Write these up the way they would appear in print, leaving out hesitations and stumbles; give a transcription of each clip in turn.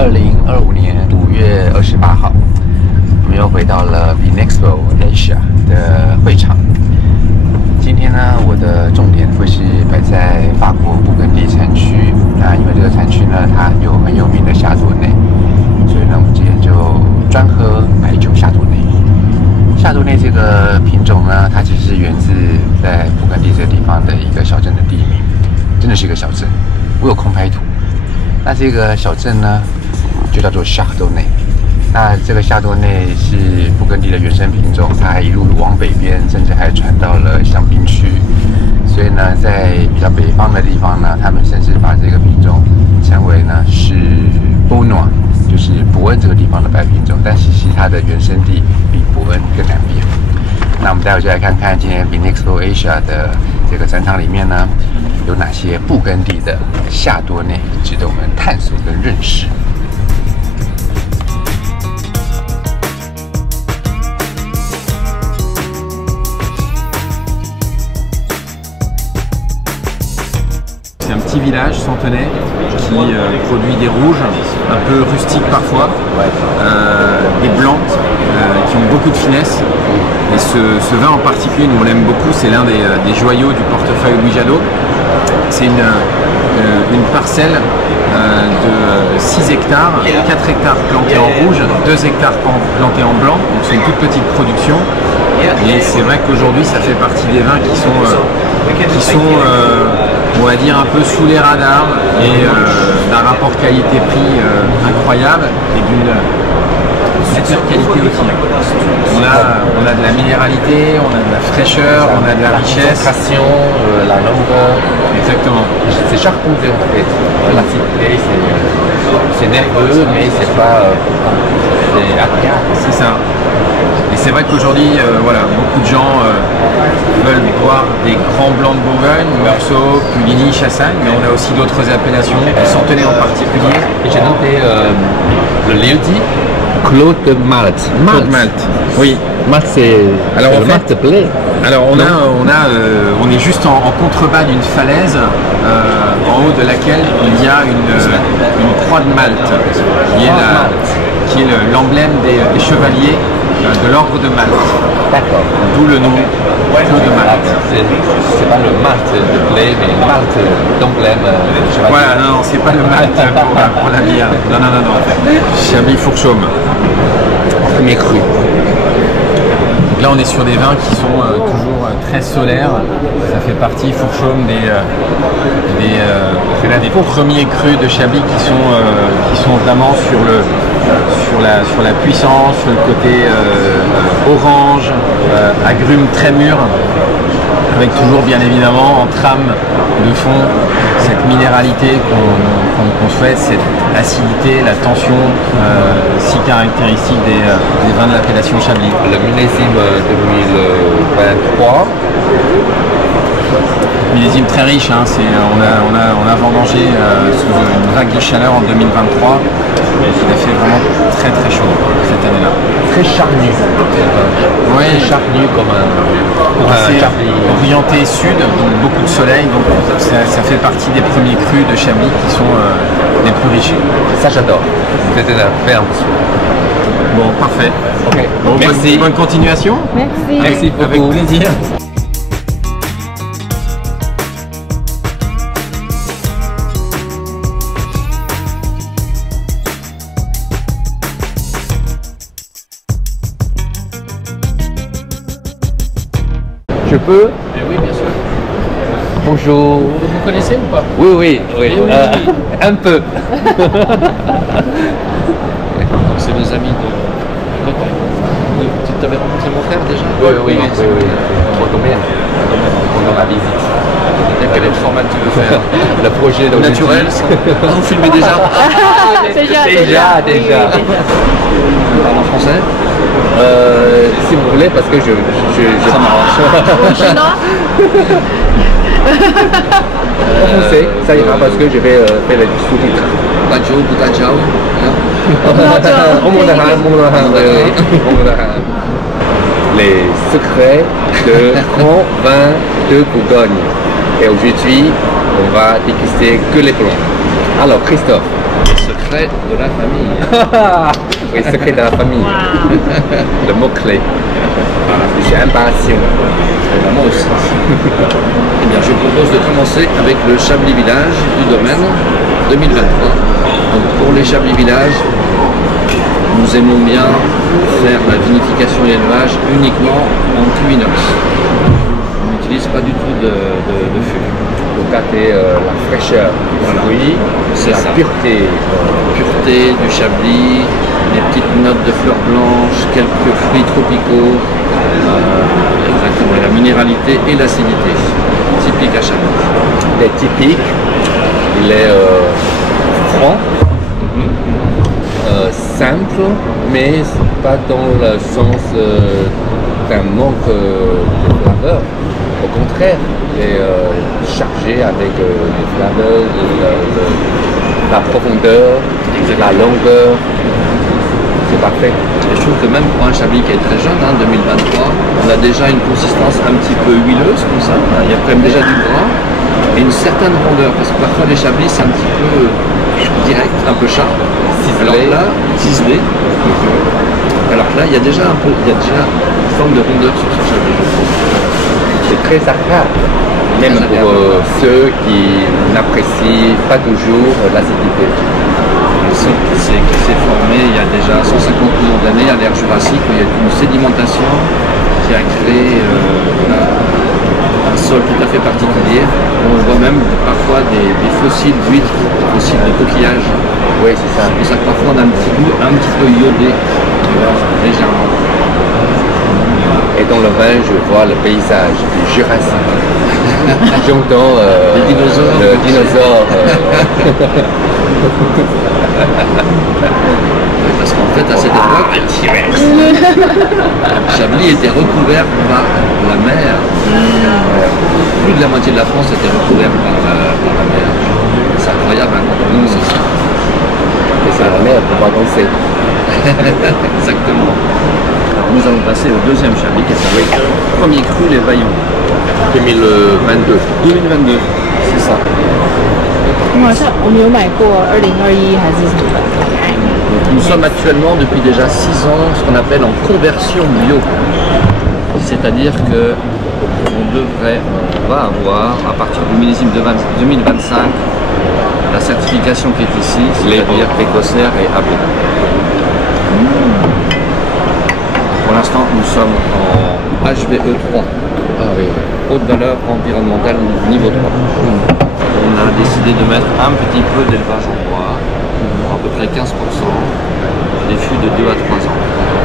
2025年5月28号，我们又回到了 Vinexpo Asia 的会场。今天呢，我的重点会是摆在法国布根地产区。那因为这个产区呢，它有很有名的夏多内，所以呢，我们今天就专喝白酒夏多内。夏多内这个品种呢，它其实是源自在布根地这个地方的一个小镇的地名，真的是一个小镇。我有空拍图。那这个小镇呢，就叫做夏多内。那这个夏多内是布根地的原生品种，它还一路往北边，甚至还传到了香槟区。所以呢，在比较北方的地方呢，他们甚至把这个品种称为呢是 Beaunois， 就是伯恩这个地方的白品种。但其实它的原生地比伯恩更南边。那我们待会就来看看今天 Vinexpo Asia 的这个展场里面呢，有哪些布根地的夏多内值得我们探索跟认识。C'est un petit village centenaire qui produit des rouges, un peu rustiques parfois, des blancs qui ont beaucoup de finesse. Et ce vin en particulier, nous on l'aime beaucoup, c'est l'un des joyaux du portefeuille Louis Jadot. C'est une parcelle de 6 hectares, 4 hectares plantés en rouge, 2 hectares plantés en blanc, donc c'est une toute petite production. Et c'est vrai qu'aujourd'hui ça fait partie des vins qui sont on va dire un peu sous les radars et d'un rapport qualité-prix incroyable et d'une super qualité aussi. On a de la minéralité, on a de la fraîcheur, on a de la richesse. La longueur. Exactement. C'est charpenté en fait. L'acidité, c'est nerveux, mais c'est pas. C'est ça. Et c'est vrai qu'aujourd'hui, voilà, beaucoup de gens veulent boire des grands blancs de Bourgogne, Meursault, Puligny, Chassagne, mais on a aussi d'autres appellations, le Centenaire en particulier. Et j'ai noté le lieu-dit Claude de Malte. Claude Malte. Oui. Malte, c'est alors le Malte blé. Alors on est juste en contrebas d'une falaise en haut de laquelle il y a une croix de Malte qui est l'emblème des chevaliers de l'ordre de Malte. D'accord. D'où le nom Claude de Malte. C'est pas le Malte de blé, mais le Malte d'emblème chevalier. Voilà, non, c'est pas le Malte pour la bière. Non. Chablis Fourchaume. Premier cru. Là on est sur des vins qui sont toujours très solaires, ça fait partie Fourchaume des premiers crus de Chablis qui sont vraiment sur la puissance, sur le côté orange, agrumes très mûrs, avec toujours bien évidemment en trame de fond cette minéralité qu'on souhaite, cette acidité, la tension si caractéristique des vins de l'appellation Chablis. Le millésime 2023. Millésime très riche, hein, on a vendangé sous une vague de chaleur en 2023. Il a fait vraiment très très chaud cette année-là. Très charnu. Oui, très charnu comme un Chablis. Orienté sud, donc beaucoup de soleil, donc ça fait partie des premiers crus de Chablis qui sont les plus riches. Ça j'adore. C'était la ferme. Bon, parfait. Ok. Bon, merci. Bonne continuation. Merci. Merci beaucoup. Avec plaisir. Je peux? Oui, bien sûr. Bonjour. Vous connaissez ou pas? Oui. Un peu. Donc c'est nos amis de Bretagne. Tu avais rencontré mon frère déjà? Oui. Pendant la visite. Quel est le format que tu veux faire? Le projet naturel. Vous filmez déjà? Déjà. Parle en français? Si vous voulez, parce que je Ça m'arrange. Chinois. En français, ça ira parce que je vais faire les sous-titres. Bonjour, Boutanjao. Les secrets de grands vins de Bourgogne. Et aujourd'hui, on va déguster que les blancs. Alors Christophe, Les secrets de la famille. Oui, secret de la famille. Le mot-clé. Voilà, je suis impatient. Moi aussi. Eh bien, je propose de commencer avec le Chablis Village du domaine 2023. Donc, pour les Chablis Village, nous aimons bien faire la vinification et l'élevage uniquement en cuve inox. On n'utilise pas du tout de fût. Pour garder la fraîcheur du fruit, C'est la ça. pureté. Pureté du Chablis, les petites notes de fleurs blanches, quelques fruits tropicaux, exactement, et la minéralité et l'acidité, typique à Chablis. Il est typique, il est franc, simple, mais pas dans le sens d'un manque de flaveur. Au contraire, il est chargé avec les flaveurs, la profondeur, la longueur. C'est parfait. Et je trouve que même pour un Chablis qui est très jeune, 2023, on a déjà une consistance un petit peu huileuse comme ça. Il y a quand même déjà du gras et une certaine rondeur, parce que parfois les Chablis c'est un petit peu direct, un peu sharp. Alors là, ciselé. Alors que là, il y a déjà une forme de rondeur sur ce Chablis, je trouve. C'est très agréable, même Très pour agréable. ceux qui n'apprécient pas toujours l'acidité. Un sol qui s'est formé il y a déjà 150 millions d'années à l'ère jurassique, où il y a une sédimentation qui a créé un sol tout à fait particulier. On voit même parfois des fossiles d'huîtres, des fossiles de coquillages. Oui, c'est ça. C'est pour ça que parfois on a un petit goût un petit peu iodé, tu vois, légèrement. Et dans le vin, je vois le paysage du Jurassique. J'entends Les dinosaures. le dinosaure. Oui, parce qu'en fait, à cette époque, Chablis était recouvert par la mer. Plus de la moitié de la France était recouverte par la mer. C'est incroyable, hein, quand on pense à ça. Et c'est la mer pour pouvoir danser. Exactement. Alors, nous allons passer au deuxième Chablis qui est le premier cru Les Vaillons. 2022. 2022, c'est ça. 我们有买过2021还是什么的。 Nous sommes actuellement depuis déjà 6 ans ce qu'on appelle en conversion bio. C'est-à-dire que on va avoir à partir du millésime de 2025 la certification qui est ici, c'est-à-dire écossaire et AB. Pour l'instant, nous sommes en HVE 3, Ah oui. haute valeur environnementale niveau 3. On a décidé de mettre un petit peu d'élevage en bois, à peu près 15%, des fûts de 2 à 3 ans.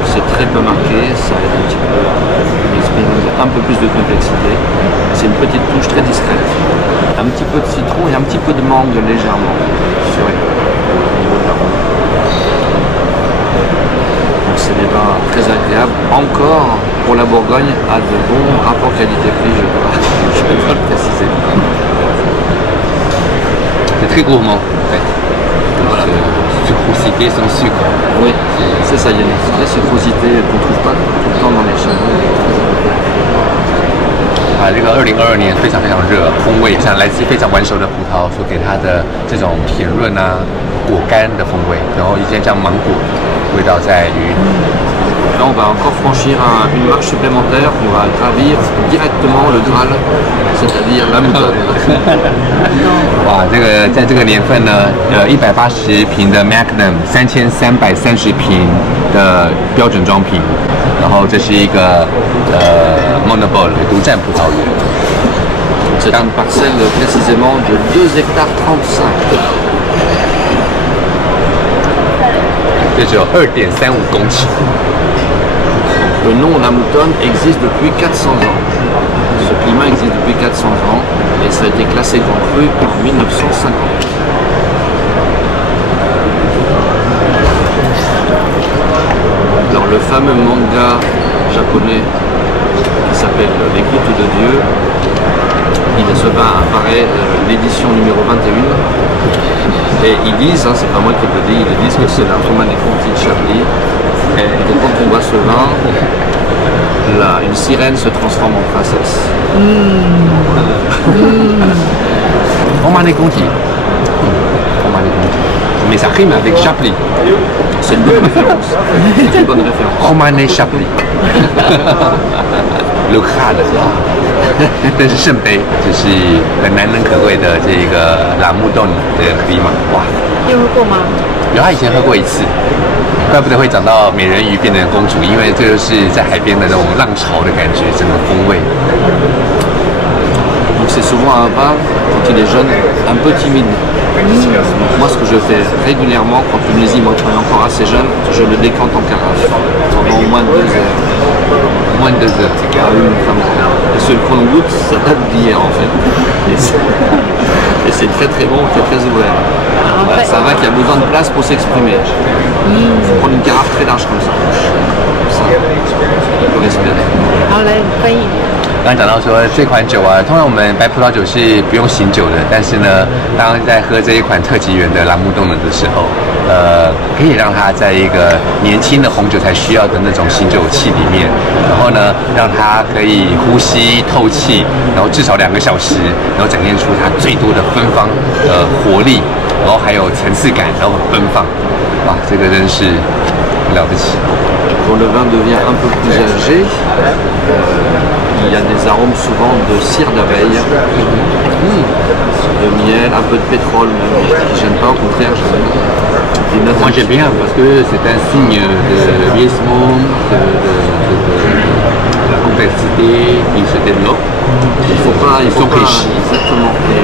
C'est très peu marqué, ça aide un petit peu à exprimer un peu plus de complexité. C'est une petite touche très discrète. Un petit peu de citron et un petit peu de mangue légèrement sur au niveau de la ronde. Donc c'est des vins très agréables. Encore pour la Bourgogne, à de bons rapports qualité-prix, je dois le préciser. C'est très gourmand en fait. Voilà. Sucrosité sans sucre. Oui, c'est ça, il y a une vraie sucrosité qu'on ne trouve pas tout le temps dans les Chablis. 把这个2022年非常非常热，风味像来自非常完熟的葡萄所给它的这种甜润啊、果干的风味，然后一些像芒果味道在于 Là, on va encore franchir une marche supplémentaire, on va gravir directement le Graal, c'est-à-dire la moutonne. 哇，这个在这个年份呢，180瓶的 Magnum， 3330瓶的标准装瓶，然后这是一个Monopole 独占葡萄园。 C'est une parcelle précisément de 2 hectares 35. 这只有2.35公顷。 Le nom la moutonne existe depuis 400 ans. Ce climat existe depuis 400 ans et ça a été classé grand cru en 1950. Alors le fameux manga japonais qui s'appelle Les Gouttes de Dieu, ce vin apparaît l'édition numéro 21 et ils disent, hein, c'est pas moi qui le dis, ils disent que c'est la Romanée Conti de Chablis. Et quand on boit ce vin, une sirène se transforme en princesse. Romanée Conti. Romanée Conti. mais ça rime avec Chablis. C'est une bonne référence. C'est une bonne référence. Romane Chablis. Le卡的，这是圣杯，这是很难能可贵的这个朗木洞的啤嘛，哇！你有喝过吗？有，他以前喝过一次，怪不得会长到美人鱼变成公主，因为这就是在海边的那种浪潮的感觉，整个风味。Donc c'est souvent un vin, quand il est jeune, un peu timide. Moi, ce que je fais régulièrement, quand le millésime est encore assez jeune, je le décante en carafe pendant au moins 2 heures. Moins de 2 heures. Ah oui, vraiment. Et celui qu'on goûte, ça date d'hier en fait. Et c'est très très bon, très ouvert. Voilà, c'est un vin qui a besoin de place pour s'exprimer. Il faut prendre une carafe très large comme ça. Comme ça, on peut respirer. 好，来翻译。刚才讲到说这款酒啊，通常我们白葡萄酒是不用醒酒的，但是呢，当在喝这一款特级园的朗木洞的时候，可以让它在一个年轻的红酒才需要的那种醒酒器里面，然后呢，让它可以呼吸透气，然后至少2个小时，然后展现出它最多的芬芳活力，然后还有层次感，然后很奔放，哇，这个真是了不起。Quand le vin devient un peu plus âgé, il y a des arômes souvent de cire d'abeille, de miel, un peu de pétrole même, qui ne gêne pas, au contraire, Moi j'aime bien parce que c'est un signe de vieillissement, de la complexité qui se développe. Il faut pas, exactement. Et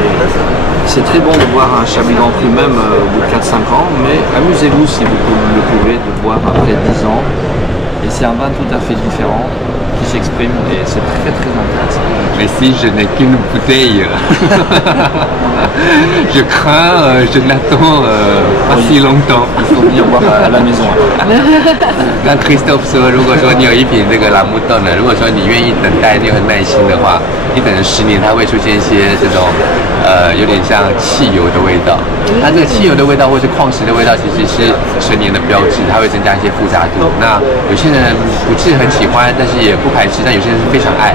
c'est très bon de boire un Chablis Grand Cru même au bout de 4-5 ans, mais amusez-vous si vous le pouvez de boire après 10 ans. Et c'est un vin tout à fait différent qui s'exprime et c'est très intéressant. Mais si je n'ai qu'une bouteille, je crains, je l'attends pas si longtemps. Il faut venir boire à la maison. 刚 Christophe 说，如果说你有一瓶这个朗木洞呢，如果说你愿意等待，你有很耐心的话，你等了10年，它会出现一些这种有点像汽油的味道。它这个汽油的味道或是矿石的味道，其实是成年的标志，它会增加一些复杂度。那有些人不是很喜欢，但是也不排斥，但有些人是非常爱。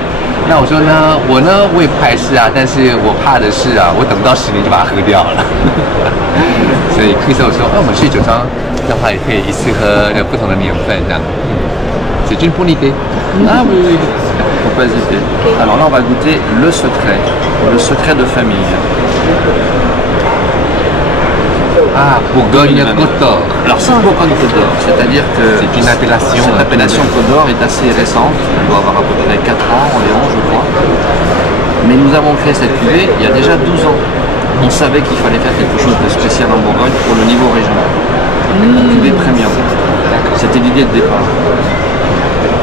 那我说呢，我也不排斥啊，但是我怕的是啊，我等不到10年就把它喝掉了。所以 Christophe 说，我们去酒庄的话，也可以一次喝不同的年份这样。C'est une bonne idée. Ah oui, faut pas hésiter. Alors là, on va goûter le secret de famille. Ah, Bourgogne-Côte d'Or. Alors c'est Bourgogne-Côte d'Or, c'est-à-dire que c'est une appellation. Cette appellation Côte d'Or est assez récente, elle doit avoir à peu près 4 ans environ, je crois. Mais nous avons créé cette cuvée il y a déjà 12 ans. On savait qu'il fallait faire quelque chose de spécial en Bourgogne pour le niveau régional. Une cuvée premium. C'était l'idée de départ.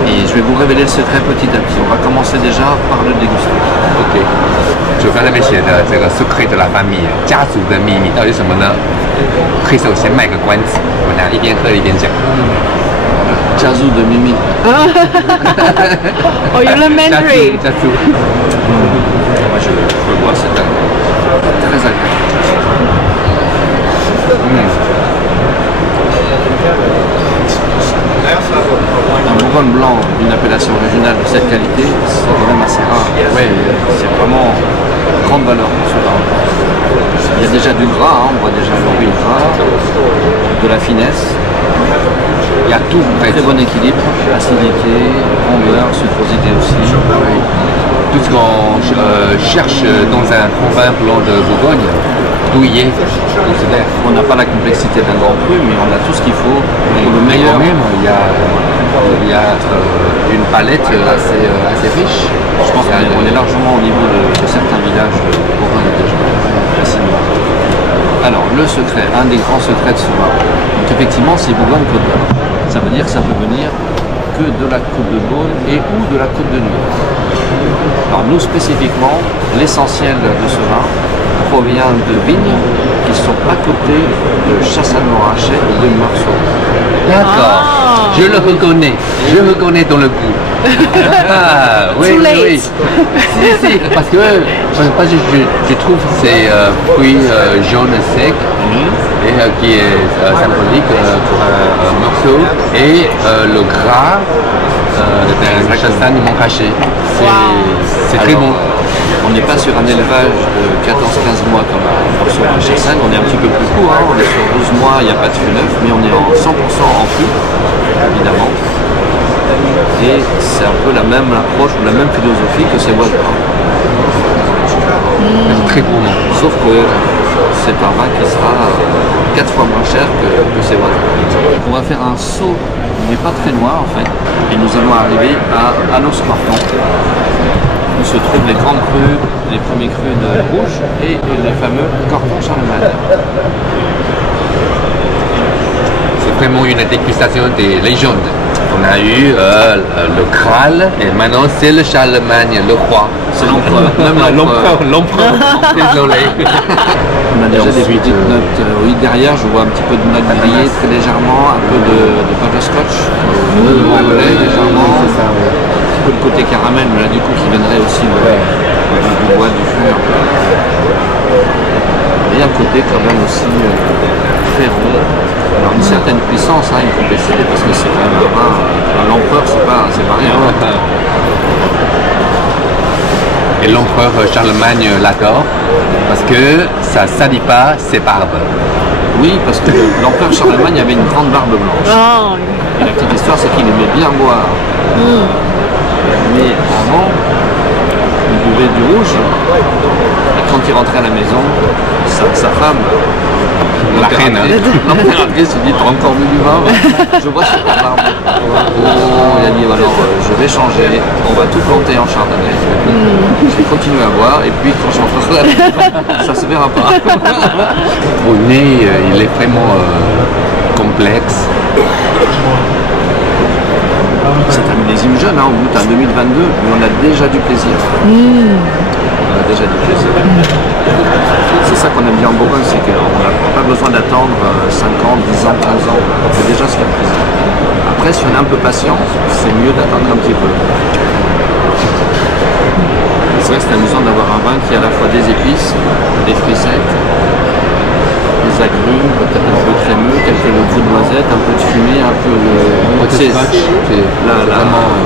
Et je vais vous révéler le secret petit à petit. On va commencer déjà par le déguster. OK。酒标那边写的这个 secret de la famille 家族的秘密到底是什么呢？可以首先卖个关子，我们俩一边喝一边讲。家族的秘密。Oh, you learn Mandarin. 家族。Moi, je bois, c'est très agréable. Un Bourgogne blanc d'une appellation régionale de cette qualité, c'est quand même assez rare. Ouais, c'est vraiment grande valeur pour ce vin. Il y a déjà du gras, on voit déjà le gras, de la finesse. Il y a tout, un très bon équilibre, acidité, rondeur, sucrosité aussi. Tout ce qu'on cherche dans un bon vin blanc de Bourgogne, tout y est. On n'a pas la complexité d'un grand cru, mais on a tout ce qu'il faut pour le meilleur. Même, il y a une palette assez riche. Je pense qu'on est largement au niveau de certains villages de Bourgogne déjà, facilement. Alors, le secret, un des grands secrets de ce vin. Donc effectivement, c'est Bourgogne-Côte d'Or. Ça veut dire que ça peut venir que de la Côte de Beaune et ou de la Côte de Nuit. Alors nous spécifiquement, l'essentiel de ce vin provient de vignes qui sont à côté de Chassagne-Montrachet et de Meursault. D'accord, je le reconnais dans le goût. Ah, oui, oui. Si, parce que je trouve ces fruits jaunes secs et qui est symbolique pour un morceau et le gras d'un Chassagne-Montrachet. C'est très bon. On n'est pas sur un élevage de 14-15 mois comme sur un Chassagne, on est un petit peu plus court, hein. On est sur 12 mois, il n'y a pas de fût neuf, mais on est en 100% en fût, évidemment. Et c'est un peu la même approche ou la même philosophie que ces voisins. Très gourmand. Sauf que c'est un vin qui sera 4 fois moins cher que ces voisins. On va faire un saut, il n'est pas très noir en fait, et nous allons arriver à Anos Marton, où se trouvent les grandes crues, les premiers crus de rouge et les fameux Corton Charlemagne. C'est vraiment une dégustation des légendes. On a eu le Graal et maintenant c'est le Charlemagne, le roi. C'est l'empereur, même l'empereur. Désolé. On a déjà des petites notes, oui, derrière je vois un petit peu de notes grillées très légèrement, un peu de butterscotch, anglais légèrement, un peu le côté caramel, mais là du coup qui viendrait aussi du bois, du fût un peu. Et un côté quand même aussi très rond. Alors une certaine puissance, hein, une complexité, parce que c'est quand même un vin, l'empereur c'est pas rien. Et l'empereur Charlemagne l'adore parce que ça salit pas ses barbes. Oui, parce que l'empereur Charlemagne avait une grande barbe blanche. Oh. Et la petite histoire, c'est qu'il aimait bien boire. Mais avant, il buvait du rouge. Et quand il rentrait à la maison, sa femme, l'impératrice, se dit t'as encore bu du vin? Je vois sur ta barbe. Oh, il a dit alors je vais changer, on va tout planter en chardonnay. Je vais continuer à boire et puis quand je rentrerai, ça se verra pas. Au nez, il est vraiment complexe. C'est un millésime jeune, hein, on goûte en 2022, mais on a déjà du plaisir. On a déjà du plaisir. C'est ça qu'on aime bien en Bourgogne, c'est qu'on n'a pas besoin d'attendre 5 ans, 10 ans, 15 ans. On peut déjà se faire plaisir. Après, si on est un peu patient, c'est mieux d'attendre un petit peu. C'est vrai que c'est amusant d'avoir un vin qui a à la fois des épices, des fruits secs, des agrumes, peut-être un peu crémeux, quelques goûts de noisette, un peu de fumée, un peu de...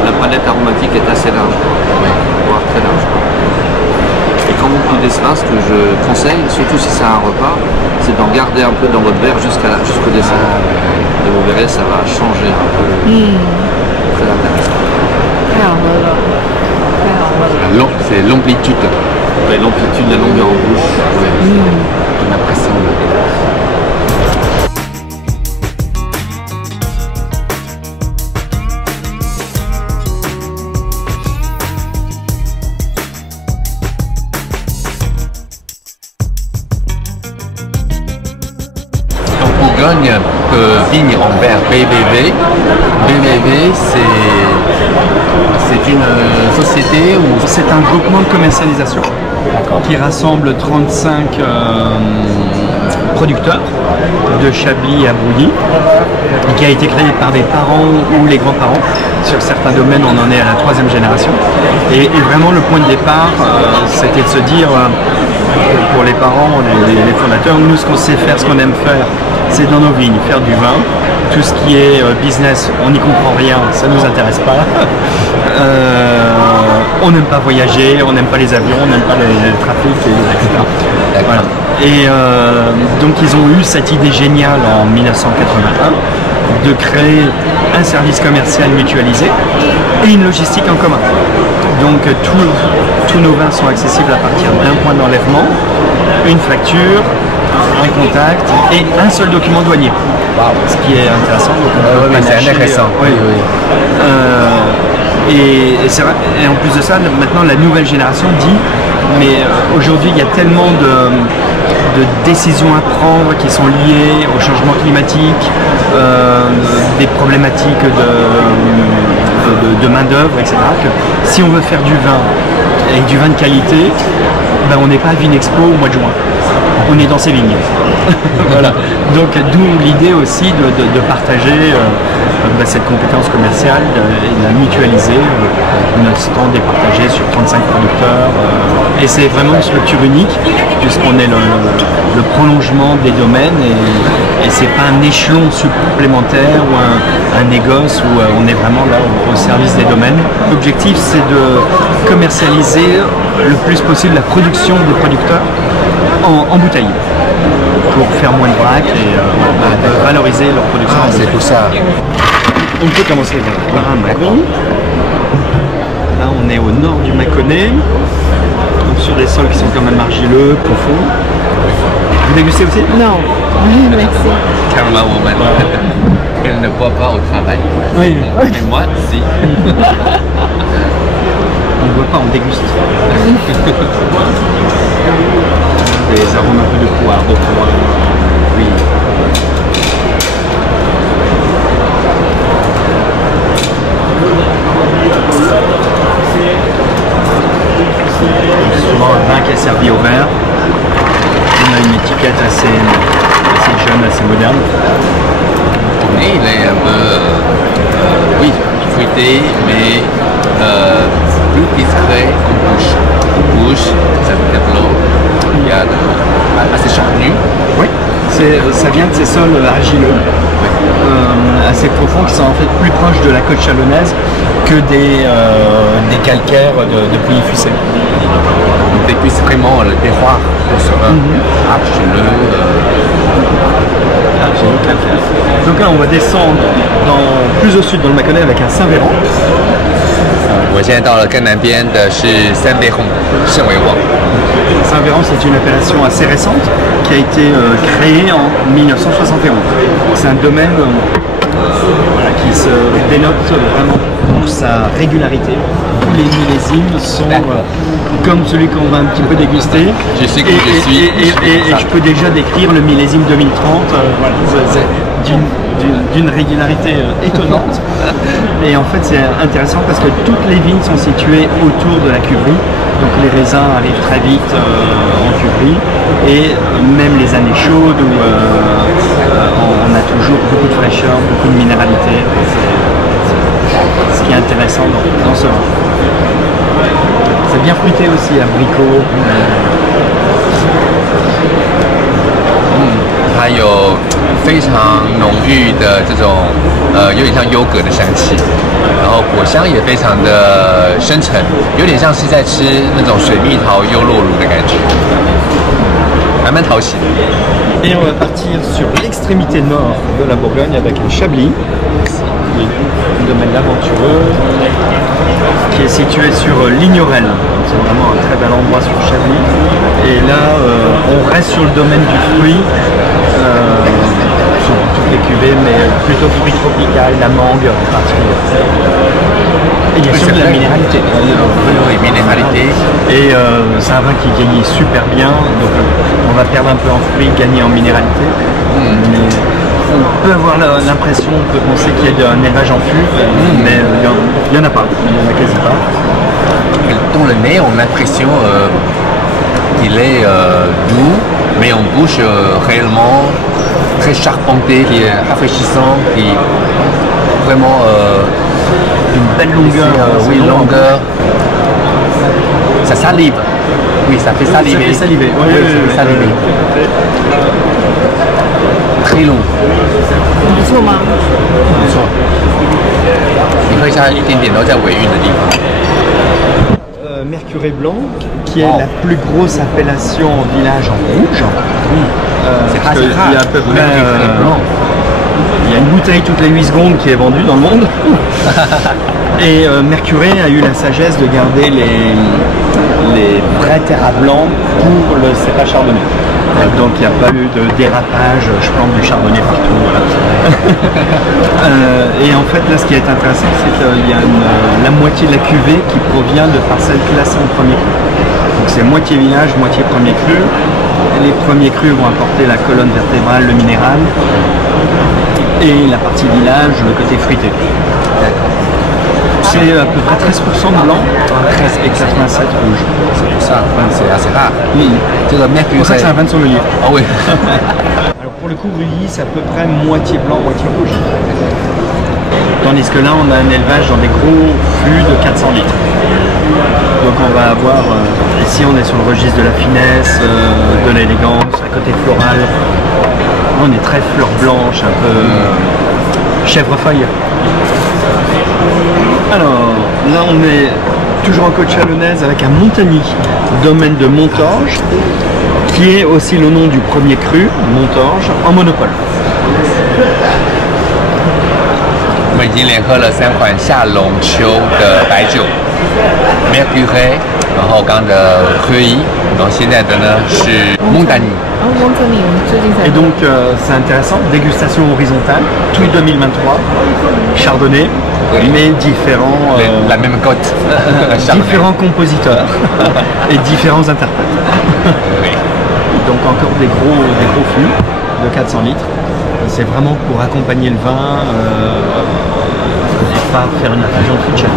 La palette aromatique est assez large, voire très large. Et quand vous buvez ce vin, ce que je conseille, surtout si c'est un repas, c'est d'en garder un peu dans votre verre jusqu'au dessert. Et vous verrez, ça va changer un peu. Très intéressant. C'est l'amplitude. Ouais, l'amplitude, la longueur en bouche. Qui m'impressionne. Bourgogne vigne en verre BVV. BVV, c'est une société où... C'est un groupement de commercialisation qui rassemble 35 producteurs de Chablis à Bouilly, et qui a été créé par des parents ou les grands-parents. Sur certains domaines, on en est à la 3e génération. Et vraiment, le point de départ, c'était de se dire, pour les parents, les fondateurs, nous, ce qu'on sait faire, ce qu'on aime faire, c'est dans nos vignes, faire du vin. Tout ce qui est business, on n'y comprend rien, ça ne nous intéresse pas. On n'aime pas voyager, on n'aime pas les avions, on n'aime pas le trafic, etc. Voilà. Et donc ils ont eu cette idée géniale en 1981 de créer un service commercial mutualisé et une logistique en commun. Donc tous nos vins sont accessibles à partir d'un point d'enlèvement, une facture, un contact et un seul document douanier. Ce qui est intéressant. C'est intéressant. Oui. Et c'est vrai, et en plus de ça, maintenant la nouvelle génération dit, mais aujourd'hui il y a tellement de décisions à prendre qui sont liées au changement climatique, des problématiques de main-d'œuvre, etc. que si on veut faire du vin et du vin de qualité, ben on n'est pas à Vinexpo au mois de juin. On est dans ces vignes. Voilà. Donc d'où l'idée aussi de partager cette compétence commerciale et de la mutualiser. Notre stand est partagé sur 35 producteurs et c'est vraiment une structure unique puisqu'on est le prolongement des domaines et c'est pas un échelon supplémentaire ou un négoce où on est vraiment là au service des domaines. L'objectif c'est de commercialiser le plus possible la production des producteurs en bouteille pour faire moins de vrac et valoriser leur production. Ah, c'est pour ça. On peut commencer par un Macon. Là, on est au nord du Mâconnais, donc sur des sols qui sont quand même argileux, profonds. Vous dégustez aussi? Non, merci. Carla Woman. Elle ne boit pas au travail. Oui. Mais moi, si. On ne boit pas, on déguste. Des arômes un peu de poire, de poire. Oui. Souvent un vin qui est servi au verre. On a une étiquette assez jeune, assez moderne. Pour nez, il est un peu, oui, fruité, mais plus discret en bouche. En bouche, ça développe. Il y a assez charnu. Oui, ça vient de ces sols argileux, assez profonds, qui sont en fait plus proches de la côte chalonnaise que des calcaires de Pouilly-Fuissé. Et puis c'est vraiment le terroir de ce vin argileux. Calcaire. Donc là, on va descendre plus au sud dans le Mâconnais avec un Saint-Véran. 我现在到了更南边的是三杯红圣维网。 Saint-Véran, c'est une appellation assez récente qui a été créée en 1971. C'est un domaine qui se dénote vraiment pour sa régularité. Tous les millésimes sont comme celui qu'on va un petit peu déguster. Je sais que je suis. Et je peux déjà décrire le millésime 2030 d'une régularité étonnante. Et en fait, c'est intéressant parce que toutes les vignes sont situées autour de la cuverie. Donc les raisins arrivent très vite en cuverie. Et même les années chaudes où on a toujours beaucoup de fraîcheur, beaucoup de minéralité. Ce qui est intéressant dans ce vin. C'est bien fruité aussi, abricot. 它有非常浓郁的这种有点像优格的香气，然后果香也非常的深沉，有点像是在吃那种水蜜桃优酪乳的感觉，还蛮讨喜的。 Et on va partir sur l'extrémité nord de la Bourgogne avec un Chablis, un domaine aventureux qui est situé sur Lignorel. C'est vraiment un très bel endroit sur Chablis. Et là, on reste sur le domaine du fruit, sur toutes les cuvées, mais plutôt fruit tropical, la mangue en particulier. Et bien sûr de la minéralité. Et c'est un vin qui vieillit super bien, donc on va perdre un peu en fruits, gagner en minéralité. Mais on peut avoir l'impression, on peut penser qu'il y a un élevage en fût, mais il n'y en a pas, il n'y en a quasi pas. Dans le nez, on a l'impression qu'il est doux, mais en bouche réellement très charpenté, qui est rafraîchissant, qui vraiment une belle longueur. Oui, longueur. Ça salive. Oui, ça fait saliver. Ça fait saliver. Oui, ça fait saliver. Très long. 不错吗？不错。你喝下一点点都在尾韵的地方。 Mercuré blanc, qui est la plus grosse appellation en village en rouge. C'est rare, il y a à peu près il y a une bouteille toutes les 8 secondes qui est vendue dans le monde. Et Mercuré a eu la sagesse de garder les vrais terras blancs pour le cépage chardonnay. Donc il n'y a pas eu de dérapage, je plante du chardonnay partout. Voilà. Et en fait là ce qui est intéressant c'est qu'il y a la moitié de la cuvée qui provient de parcelles classées en premier cru. Donc c'est moitié village, moitié premier cru. Et les premiers crus vont apporter la colonne vertébrale, le minéral. Et la partie village, le côté fruité. C'est à peu près 13% de blanc et 87 rouge. C'est pour ça, c'est assez rare. C'est pour ça que c'est un vin de sommelier. Ah oui. Alors pour le coup, Rully, c'est à peu près moitié blanc, moitié rouge. Tandis que là, on a un élevage dans des gros fûts de 400 litres. Donc on va avoir, ici on est sur le registre de la finesse, de l'élégance, à côté floral. On est très fleur blanche, un peu chèvrefeuille. Alors là on est toujours en côte chalonnaise avec un Montagny, domaine de Montorge, qui est aussi le nom du premier cru, Montorge, en monopole. 我们已经连喝了3款夏龙秋的白酒 ，Mercury， 然后刚刚的 Cruy， 然后现在的呢是 Montagny。 Montagny， 我们最近才。 Et donc c'est intéressant, dégustation horizontale, tout 2023, Chardonnay, mais différents, La même côte. différents compositeurs et différents interprètes. Oui. Donc encore des gros fûts de 400 litres. C'est vraiment pour accompagner le vin et pas faire une infusion de fût de chêne.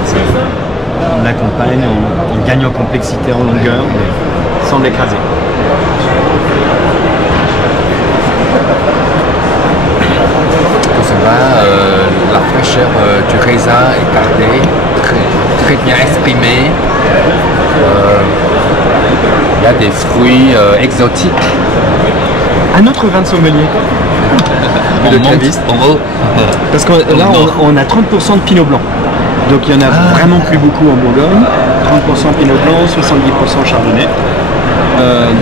On l'accompagne, on gagne en complexité, en longueur, mais sans l'écraser. Pour ce vin, la fraîcheur du raisin est gardée, très bien exprimée. Il y a des fruits exotiques. Un autre vin de sommelier. On monte, Parce que là, on a 30% de pinot blanc. Donc il n'y en a vraiment plus beaucoup en Bourgogne. 30% pinot blanc, 70% chardonnay.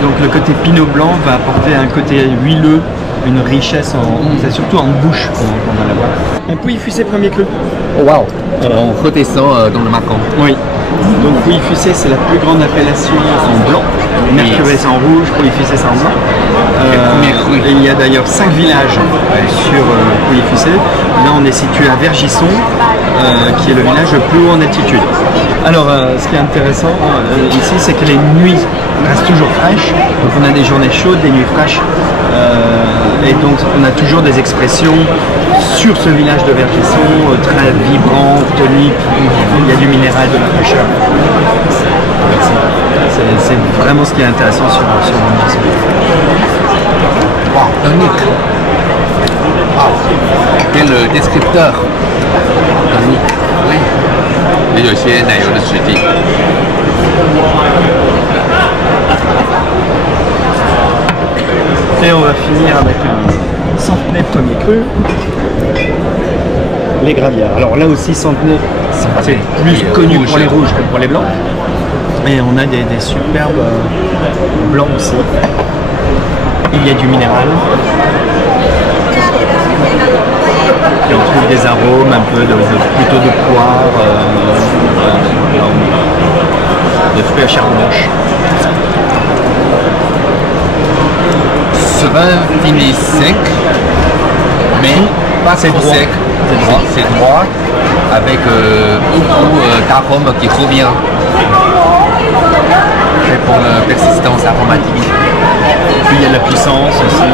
Donc le côté pinot blanc va apporter un côté huileux, une richesse, c'est surtout en bouche qu'on va l'avoir. Un Pouilly-Fuissé premier cru. Wow. On redescend dans le Mâcon. Oui. Donc Pouilly-Fuissé, c'est la plus grande appellation en blanc. Mercury c'est en rouge, Pouilly-Fuissé c'est en blanc. Et il y a d'ailleurs 5 villages sur Pouilly-Fuissé. Là on est situé à Vergisson, qui est le village le plus haut en altitude. Alors ce qui est intéressant ici, c'est que les nuits restent toujours fraîches. Donc on a des journées chaudes, des nuits fraîches. Et donc on a toujours des expressions sur ce village de Vergisson, très vibrant, tonique. Il y a du minéral, de la fraîcheur. C'est vraiment ce qui est intéressant sur Vergisson. Wow, tonique. Wow. Quel descripteur. Tonique. Oui. 也有些奶油的质地。Et on va finir avec un Centenaire premier cru. Les Gravières. Alors là aussi Centenaire, c'est plus connu pour les rouges que pour les blancs. Et on a des superbes blancs aussi. Il y a du minéral. Et on trouve des arômes un peu plutôt de poire, de fruits à chair blanche. Ce vin finit sec, mais pas trop sec. C'est droit, avec beaucoup d'arômes qui revient. Et pour la persistance aromatique. Puis il y a la puissance aussi.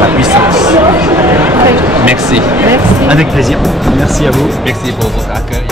La puissance. Merci. Merci. Avec plaisir. Merci à vous. Merci pour votre accueil.